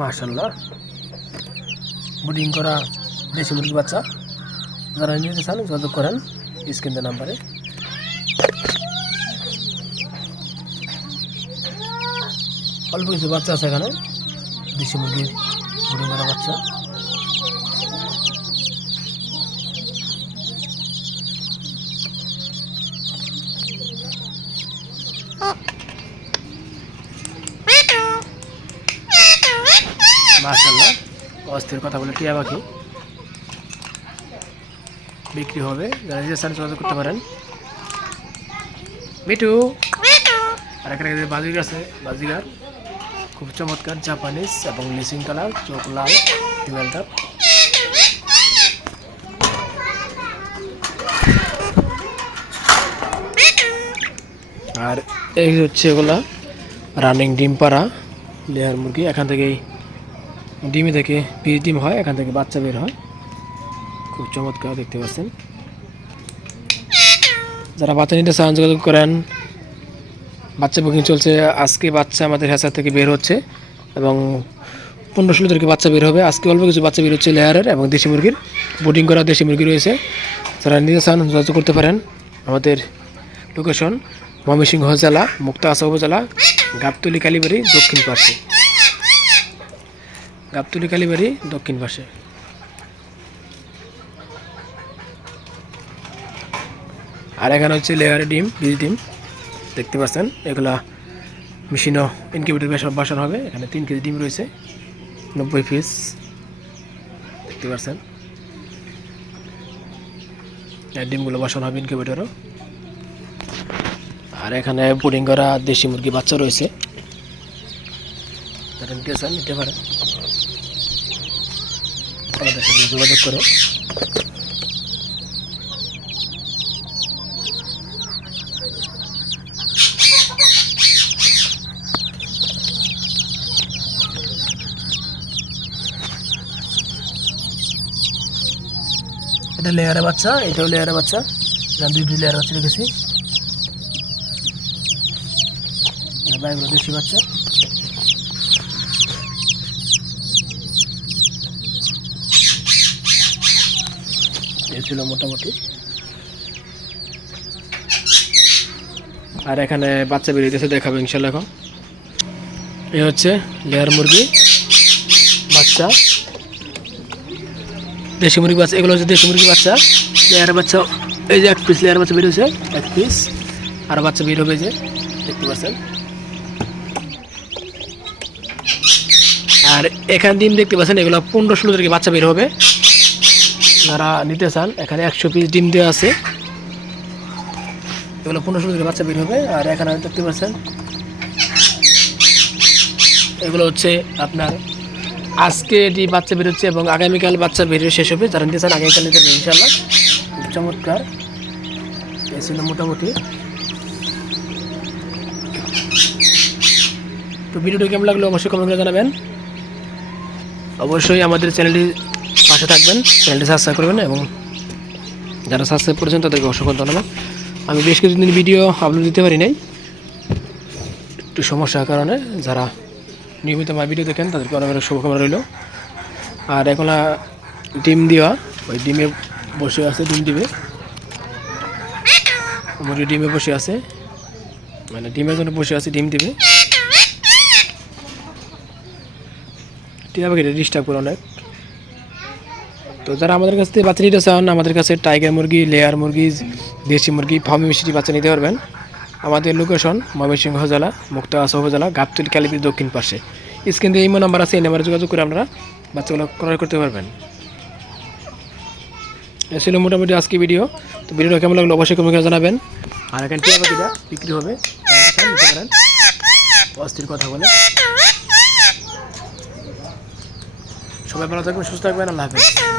মাশাল্লাহ বুডিং করা দেশি মুরগি বাচ্চা যারা নিতে চান, যোগাযোগ করেন স্ক্রিনের নাম্বারে। অল্প কিছু বাচ্চা আছে এখানে, দেশি মুরগির বুডিং করা বাচ্চা। মাশাল্লাহ অস্থির কথা বলে টিয়া পাখি। বিক্রি হবে। যারা নিজের যোগাযোগ করতে পারেন। মিঠু। আর এখানে বাজিগার আছে, বাজিগার। খুব চমৎকার জাপানিজ এবং লিসিং কালার, চোখ লাল ফিমেলটা আর এই হচ্ছে এগুলা। রানিং ডিম পাড়া, লেয়ার মুরগি। এখান থেকেই ডিমে থেকে পিস ডিম হয়, এখান থেকে বাচ্চা বের হয়। খুব চমৎকার দেখতে পাচ্ছেন। যারা বাচ্চা নিতে চান, যোগাযোগ করেন। বাচ্চা বুকিং চলছে। আজকে বাচ্চা আমাদের হ্যাচার থেকে বের হচ্ছে এবং পনেরো ষোলো তারিখে বাচ্চা বের হবে। আজকে অল্প কিছু বাচ্চা বের হচ্ছে লেয়ারের এবং দেশি মুরগির। বোটিং করা দেশি মুরগি রয়েছে। যারা নিতে চান, যোগাযোগ করতে পারেন। আমাদের লোকেশন ময়মনসিংহ জেলা, মুক্তাগাছা উপজেলা, গাবতলি, কালীবাড়ি, দক্ষিণ পাশে গাবতলি কালীবাড়ি দক্ষিণ পাশে। আর এখানে হচ্ছে লেয়ারে ডিম, বীজ ডিম, দেখতে পাচ্ছেন? এগুলা মেশিনও ইনকিউবেটর বেশ বাসানো হবে। এখানে তিন কেজি ডিম রয়েছে, নব্বই পিস দেখতে পাচ্ছেন? ডিমগুলো বসানো হবে ইনকিউবেটরও আর এখানে বোর্ডিং করা দেশি মুরগি বাচ্চা রয়েছে। নিতে আমাদের সাথে যোগাযোগ করো। এটা লেয়ারের বাচ্চা, এটাও লেয়ারের বাচ্চা। দুই লেয়ার বাচ্চা রেখেছি বাচ্চা। ছিল মোটামুটি। আর এখানে বাচ্চা বেরিয়েছে দেখাবো ইনশাল্লাহ এখন। এই হচ্ছে লেয়ার মুরগি, বাচ্চা। দেশি মুরগি বাচ্চা, এগুলো হচ্ছে দেশি মুরগি বাচ্চা। লেয়ার বাচ্চা, এই যে এক পিস লেয়ার বাচ্চা বেরিয়েছে, এক পিস আর বাচ্চা বের হবে যে, দেখতে পাচ্ছেন। আর এখান দিন দেখতে পাচ্ছেন, এগুলো পনেরো ষোলো তারিখে বাচ্চা বের হবে। যারা নিতে চান, এখানে একশো পিস ডিম দেওয়া আছে। এগুলো পনেরো ষোলো বাচ্চা বের হবে, আর এখানে দেখতে পাচ্ছেন, এগুলো হচ্ছে আপনার আজকে এটি বাচ্চা বেরোচ্ছে এবং আগামীকাল বাচ্চা বেরিয়ে শেষ হবে, যারা নিতে চান আগামীকাল নিতে পারবেন ইনশাল্লাহ চমৎকার। ছিল মোটামুটি। তো ভিডিওটি কেমন লাগল অবশ্যই কমেন্ট করে জানাবেন। অবশ্যই আমাদের চ্যানেলটি পাশে থাকবেন, চ্যানেলটি সাবস্ক্রাইব করবেন এবং যারা সাবস্ক্রাইব করেছেন তাদেরকে অসংখ্য ধন্যবাদ। আমি বেশ কিছুদিন ভিডিও আপলোড দিতে পারি নাই। একটু সমস্যার কারণে যারা নিয়মিত আমার ভিডিও দেখেন, তাদেরকে অনেক অনেক শুভকামনা রইল। আর এখন ডিম দেওয়া, ওই ডিমে বসে আছে, ডিম দিবে। মুরগি ডিমে বসে আছে। মানে ডিমের জন্য বসে আছে, ডিম দিবে। টিয়া পাখিটা ডিস্টার্ব করে অনেক তো যারা আমাদের কাছ থেকে বাচ্চা নিতে চান, আমাদের কাছে টাইগার মুরগি, লেয়ার মুরগি, দেশি মুরগি, ফার্মি মিষ্টি বাচ্চা নিতে পারবেন। আমাদের লোকেশন ময়মনসিংহ জেলা মুক্তাগাছা উপজেলা, গাবতলি কালীপির দক্ষিণ পাশে। স্ক্রিন দিয়ে ইমো নাম্বার আছে, এই নাম্বারে যোগাযোগ করে আপনারা বাচ্চাগুলো ক্রয় করতে পারবেন। এ ছিল মোটামুটি আজকে ভিডিও। তো ভিডিওটা কেমন লাগল অবশ্যই করে জানাবেন। আর এখানে টিয়া পাখিটা বিক্রি হবে। নিতে পারেন অস্থির কথা বলে। সবাই ভালো থাকবেন, সুস্থ থাকবেন, আল্লাহ হাফেজ।